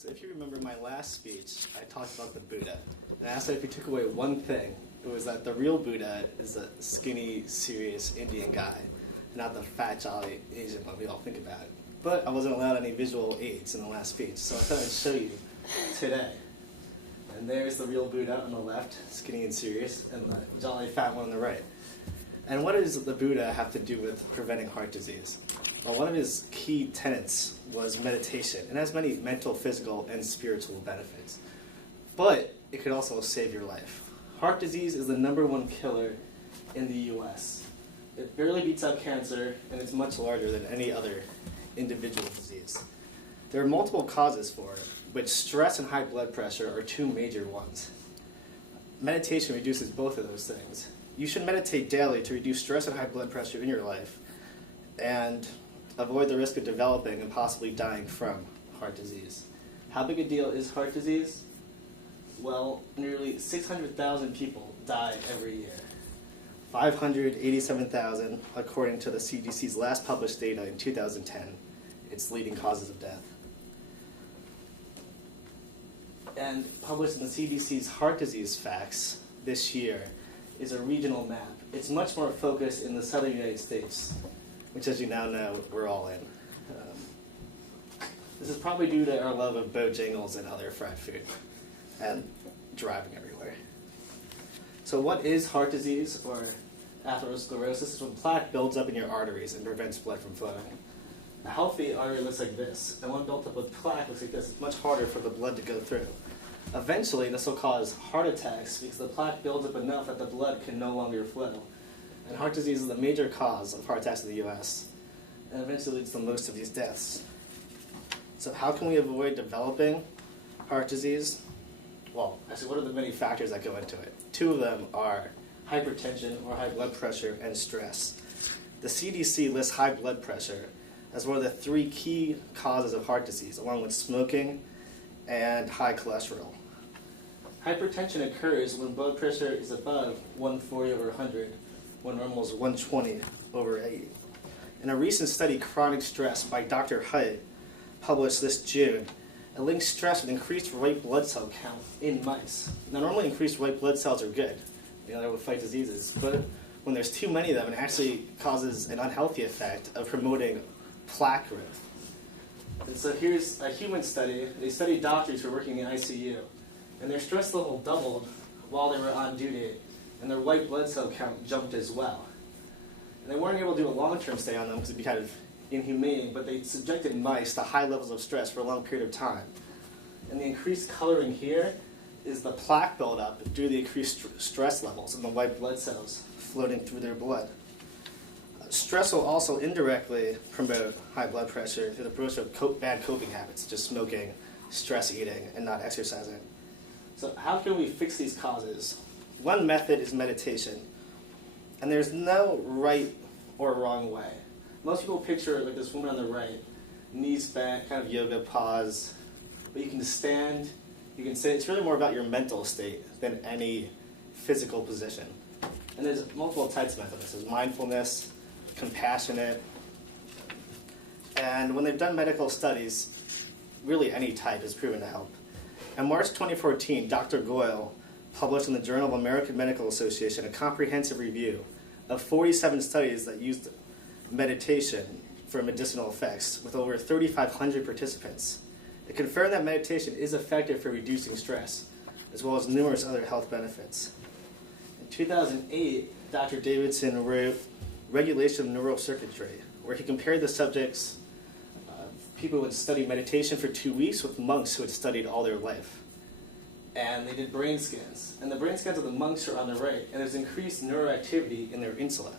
So if you remember my last speech, I talked about the Buddha. And I asked that if you took away one thing, it was that the real Buddha is a skinny, serious Indian guy, not the fat, jolly Asian one we all think about. But I wasn't allowed any visual aids in the last speech, so I thought I'd show you today. And there's the real Buddha on the left, skinny and serious, and the jolly fat one on the right. And what does the Buddha have to do with preventing heart disease? Well, one of his key tenets was meditation. It has many mental, physical, and spiritual benefits. But it could also save your life. Heart disease is the #1 killer in the US. It barely beats out cancer, and it's much larger than any other individual disease. There are multiple causes for it, but stress and high blood pressure are two major ones. Meditation reduces both of those things. You should meditate daily to reduce stress and high blood pressure in your life and avoid the risk of developing and possibly dying from heart disease. How big a deal is heart disease? Well, nearly 600,000 people die every year. 587,000 according to the CDC's last published data in 2010, its leading causes of death. And published in the CDC's Heart Disease Facts this year is a regional map. It's much more focused in the southern United States, which, as you now know, we're all in. This is probably due to our love of Bojangles and other fried food, and driving everywhere. So what is heart disease, or atherosclerosis? It's when plaque builds up in your arteries and prevents blood from flowing. A healthy artery looks like this, and one built up with plaque looks like this. It's much harder for the blood to go through. Eventually, this will cause heart attacks because the plaque builds up enough that the blood can no longer flow. And heart disease is the major cause of heart attacks in the US, and eventually leads to most of these deaths. So how can we avoid developing heart disease? Well, actually, what are the many factors that go into it? Two of them are hypertension, or high blood pressure, and stress. The CDC lists high blood pressure as one of the 3 key causes of heart disease, along with smoking and high cholesterol. Hypertension occurs when blood pressure is above 140/100, when normal is 120/80. In a recent study, Chronic Stress, by Dr. Hutt, published this June, it links stress with increased white blood cell count in mice. Now, normally increased white blood cells are good. They will fight diseases. But when there's too many of them, it actually causes an unhealthy effect of promoting plaque growth. And so here's a human study. They studied doctors who were working in ICU, and their stress level doubled while they were on duty, and their white blood cell count jumped as well. And they weren't able to do a long-term stay on them because it'd be kind of inhumane, but they subjected mice to high levels of stress for a long period of time. And the increased coloring here is the plaque buildup due to the increased stress levels and the white blood cells floating through their blood. Stress will also indirectly promote high blood pressure through the promotion of bad coping habits, just smoking, stress eating, and not exercising. So how can we fix these causes? One method is meditation. And there's no right or wrong way. Most people picture like this woman on the right, knees bent, kind of yoga pose. But you can stand, you can sit. It's really more about your mental state than any physical position. And there's multiple types of mindfulness. There's mindfulness, compassionate. And when they've done medical studies, really any type is proven to help. In March 2014, Dr. Goyle published in the Journal of American Medical Association a comprehensive review of 47 studies that used meditation for medicinal effects with over 3,500 participants. It confirmed that meditation is effective for reducing stress, as well as numerous other health benefits. In 2008, Dr. Davidson wrote Regulation of Neural Circuitry, where he compared the subjects, people who had studied meditation for 2 weeks, with monks who had studied all their life. And they did brain scans. And the brain scans of the monks are on the right, and there's increased neuroactivity in their insula.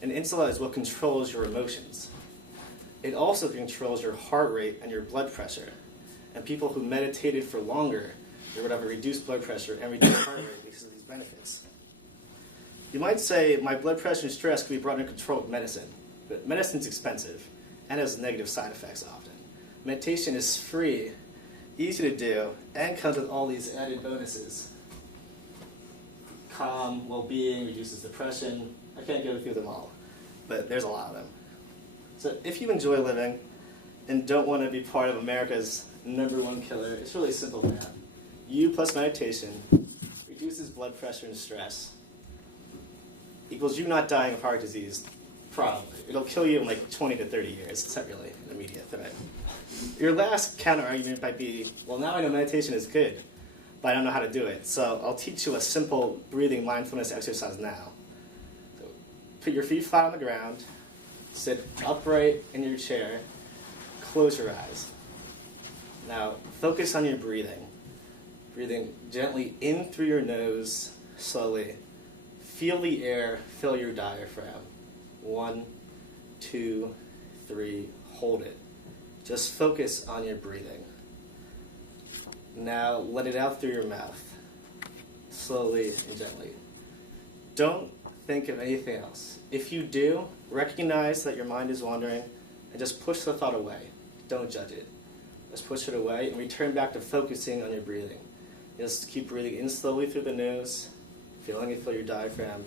And insula is what controls your emotions. It also controls your heart rate and your blood pressure. And people who meditated for longer, they would have a reduced blood pressure and reduced heart rate because of these benefits. You might say, my blood pressure and stress can be brought under control with medicine. But medicine's expensive and has negative side effects often. Meditation is free, easy to do, and comes with all these added bonuses. Calm, well-being, reduces depression. I can't go through them all, but there's a lot of them. So if you enjoy living and don't want to be part of America's #1 killer. It's really simple math. U plus meditation reduces blood pressure and stress equals you not dying of heart disease. Probably. It'll kill you in like 20 to 30 years. It's not really an immediate threat. Your last counter argument might be, well, now I know meditation is good, but I don't know how to do it. So I'll teach you a simple breathing mindfulness exercise now. So put your feet flat on the ground, sit upright in your chair, close your eyes. Now focus on your breathing. Breathing gently in through your nose, slowly. Feel the air fill your diaphragm. 1, 2, 3, hold it. Just focus on your breathing. Now let it out through your mouth, slowly and gently. Don't think of anything else. If you do, recognize that your mind is wandering and just push the thought away. Don't judge it. Just push it away and return back to focusing on your breathing. Just keep breathing in slowly through the nose, feeling it fill your diaphragm,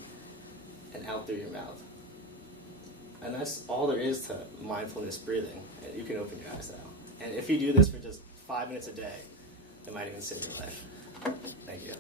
and out through your mouth. And that's all there is to mindfulness breathing. And you can open your eyes now. And if you do this for just 5 minutes a day, it might even save your life. Thank you.